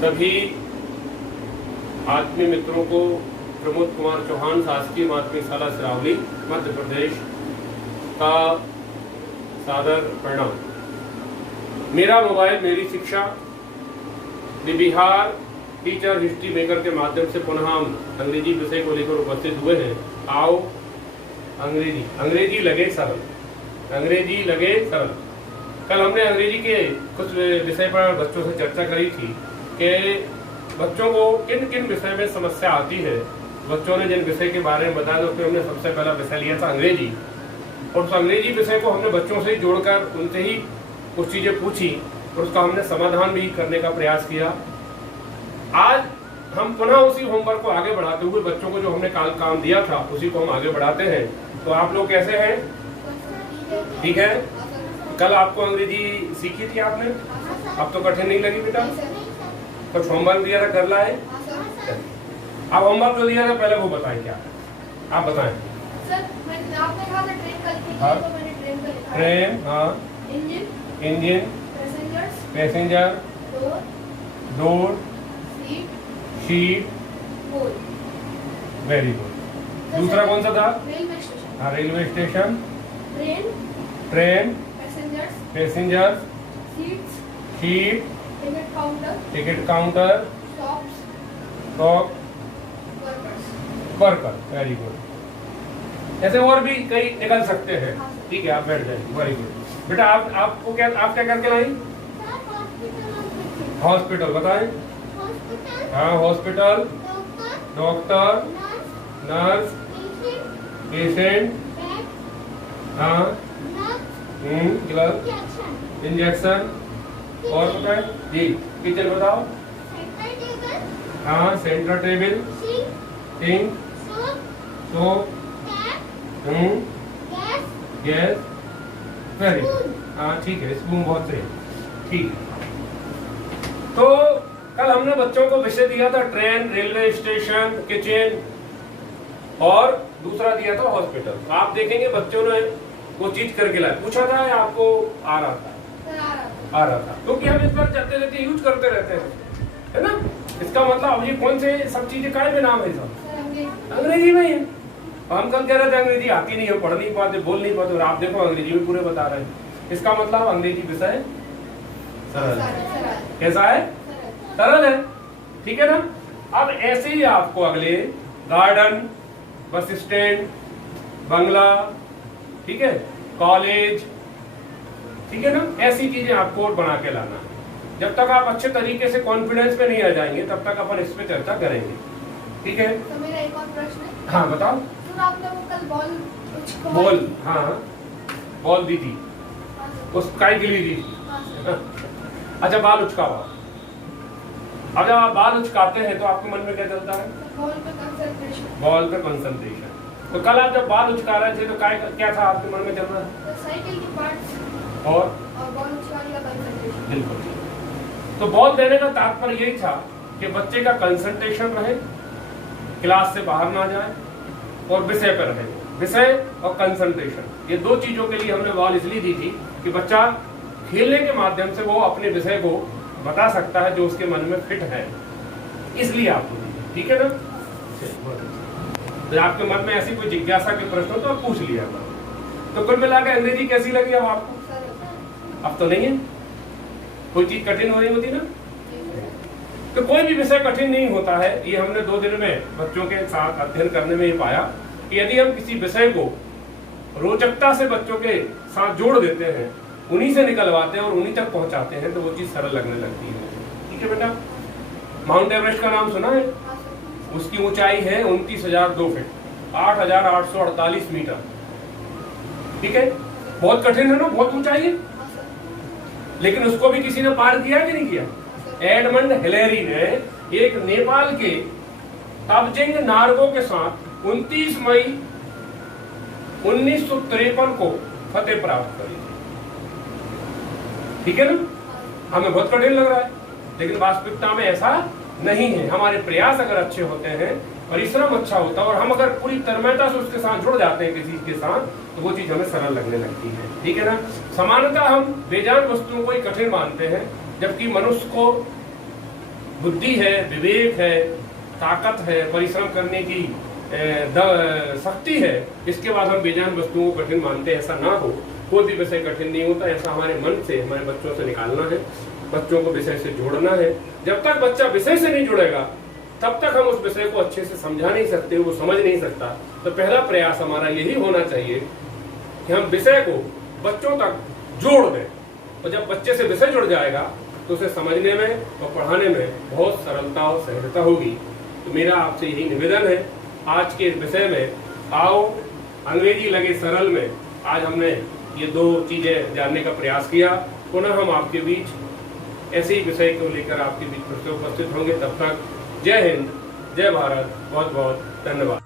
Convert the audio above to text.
सभी आत्मीय मित्रों को प्रमोद कुमार चौहान शासकीय माध्यमिक शाला सिरावली मध्य प्रदेश का सादर प्रणाम। मेरा मोबाइल मेरी शिक्षा the Bihar teacher history maker के माध्यम से पुनः हम अंग्रेजी विषय को लेकर उपस्थित हुए हैं। आओ अंग्रेजी लगे सरल, अंग्रेजी लगे सरल। कल हमने अंग्रेजी के कुछ विषय पर बच्चों से चर्चा करी थी कि बच्चों को किन किन विषय में समस्या आती है। बच्चों ने जिन विषय के बारे में बताया तो उसमें हमने सबसे पहला विषय लिया था अंग्रेजी, और उस अंग्रेजी विषय को हमने बच्चों से ही जोड़कर उनसे ही कुछ चीजें पूछी और उसका हमने समाधान भी करने का प्रयास किया। आज हम पुनः उसी होमवर्क को आगे बढ़ाते हुए बच्चों को जो हमने कल काम दिया था उसी को हम आगे बढ़ाते हैं। तो आप लोग कैसे हैं? ठीक है। कल आपको अंग्रेजी सीखी थी आपने, अब तो कठिन नहीं लगी बेटा? कुछ होमवर्क दिया था, कर लाए? अब होमवर्क जो दिया था पहले वो बताएं, क्या आप बताएं। सर मैंने आपने कहा था ट्रेन कल की, हाँ? तो मैंने ट्रेन का लिखा। ट्रेन, हाँ। Engine, passenger, door, seat, very good. दूसरा कौन सा था? Railway station. हाँ, railway station, train, passenger, seat, ticket counter, shop, worker, very good. ऐसे और भी कई निकल सकते हैं। ठीक है, आप बैठ जाइए, वेरी गुड। बेटा आप क्या करके लाई? हॉस्पिटल बताएं। हाँ, हॉस्पिटल, डॉक्टर, नर्स, पेशेंट, हाँ, ग्लव, इंजेक्शन, और बताएं जी। किचन बताओ। हाँ, centre table, sink, soap, gas, very good. हाँ ठीक है, स्पून बहुत सही। ठीक है, तो कल हमने बच्चों को विषय दिया था ट्रेन, रेलवे स्टेशन, किचन और दूसरा दिया था हॉस्पिटल। आप देखेंगे बच्चों ने वो चीज करके लाए। पूछा था या आपको आ रहा था? आ रहा था, क्योंकि हम इस पर चलते रहते यूज करते रहते हैं, है ना। इसका मतलब अब ये कौन से सब चीजें काय में नाम है? सब अंग्रेजी में ही है। हम कल कह रहे थे अंग्रेजी आती नहीं है, पढ़ नहीं पाते, बोल नहीं पाते, और आप देखो अंग्रेजी में पूरे बता रहे हैं। इसका मतलब अंग्रेजी विषय सरल है। कैसा है? सरल है। ठीक है ना। अब ऐसे ही आपको अगले गार्डन, बस स्टैंड, बंगला, ठीक है, कॉलेज, ठीक है ना, ऐसी चीजें आपको बना के लाना है। जब तक आप अच्छे तरीके से कॉन्फिडेंस में नहीं आ जाएंगे तब तक अपन इस पे चर्चा करेंगे। ठीक है। तो मेरा एक और प्रश्न है। हाँ बताओ। तो आपने वो कल बॉल, हाँ बॉल दी थी, उस काय के लिए दी थी। अच्छा, बाल उचकाओ। अब जब आप बाल उचकाते हैं तो आपके मन में क्या चलता है? बॉल पे कंसंट्रेशन। तो कल आप जब बाल उचका रहे थे तो क्या था आपके मन में चल रहा है? साइकिल की पार्ट्स और बॉल उचकाने का कंसंट्रेशन। बिल्कुल। तो बॉल देने का तात्पर्य यही था कि बच्चे का कंसंट्रेशन रहे, क्लास से बाहर ना जाए और विषय पर रहे। विषय और कंसंट्रेशन, ये दो चीजों के लिए हमने बॉल इसलिए दी थी कि बच्चा खेलने के माध्यम से वो अपने विषय को बता सकता है जो उसके मन में फिट है, इसलिए आपको दी। ठीक है ना। तो आपके मन में ऐसी कोई जिज्ञासा के प्रश्न हो तो आप पूछ लिया। तो कुल मिलाकर अंग्रेजी कैसी लगी अब आपको? अब तो नहीं है, कोई चीज कठिन हो रही होती ना। तो कोई भी विषय कठिन नहीं होता है। ये हमने 2 दिन में बच्चों के साथ अध्ययन करने में ये पाया कि यदि हम किसी विषय को रोचकता से बच्चों के साथ जोड़ देते हैं, उन्हीं से निकलवाते हैं और उन्हीं तक पहुंचाते हैं तो वो चीज सरल लगने लगती है। ठीक है बेटा। माउंट एवरेस्ट का नाम सुना है? उसकी ऊंचाई है 29,002 फीट, 8,848 मीटर। ठीक है, बहुत कठिन है ना, बहुत ऊंचाई है। लेकिन उसको भी किसी ने पार किया कि नहीं किया? एडमंड हिलेरी ने एक नेपाल के तबजिंग नार्गो के साथ 29 मई 1953 को फतेह प्राप्त करी। ठीक है ना। हमें बहुत कठिन लग रहा है, लेकिन वास्तविकता में ऐसा नहीं है। हमारे प्रयास अगर अच्छे होते हैं, परिश्रम अच्छा होता है और हम अगर पूरी तन्मयता से उसके साथ जुड़ जाते हैं किसी के साथ, तो वो चीज हमें सरल लगने लगती है। ठीक है ना। समानतः हम बेजान वस्तुओं को ही कठिन मानते हैं, जबकि मनुष्य को बुद्धि है, विवेक है, ताकत है, परिश्रम करने की शक्ति है, इसके बाद हम बेजान वस्तुओं को कठिन मानते हैं, ऐसा ना हो। कोई भी विषय कठिन नहीं होता, ऐसा हमारे मन से, हमारे बच्चों से निकालना है, बच्चों को विषय से जोड़ना है। जब तक बच्चा विषय से नहीं जुड़ेगा तब तक हम उस विषय को अच्छे से समझा नहीं सकते, वो समझ नहीं सकता। तो पहला प्रयास हमारा यही होना चाहिए कि हम विषय को बच्चों तक जोड़ दें, और जब बच्चे से विषय जुड़ जाएगा तो उसे समझने में और पढ़ाने में बहुत सरलता और सहजता होगी। तो मेरा आपसे यही निवेदन है, आज के विषय में आओ अंग्रेजी लगे सरल में आज हमने ये 2 चीजें जानने का प्रयास किया। पुनः हम आपके बीच ऐसे ही विषय को लेकर आपके बीच फिर से उपस्थित होंगे। तब तक जय हिंद, जय भारत, बहुत बहुत धन्यवाद।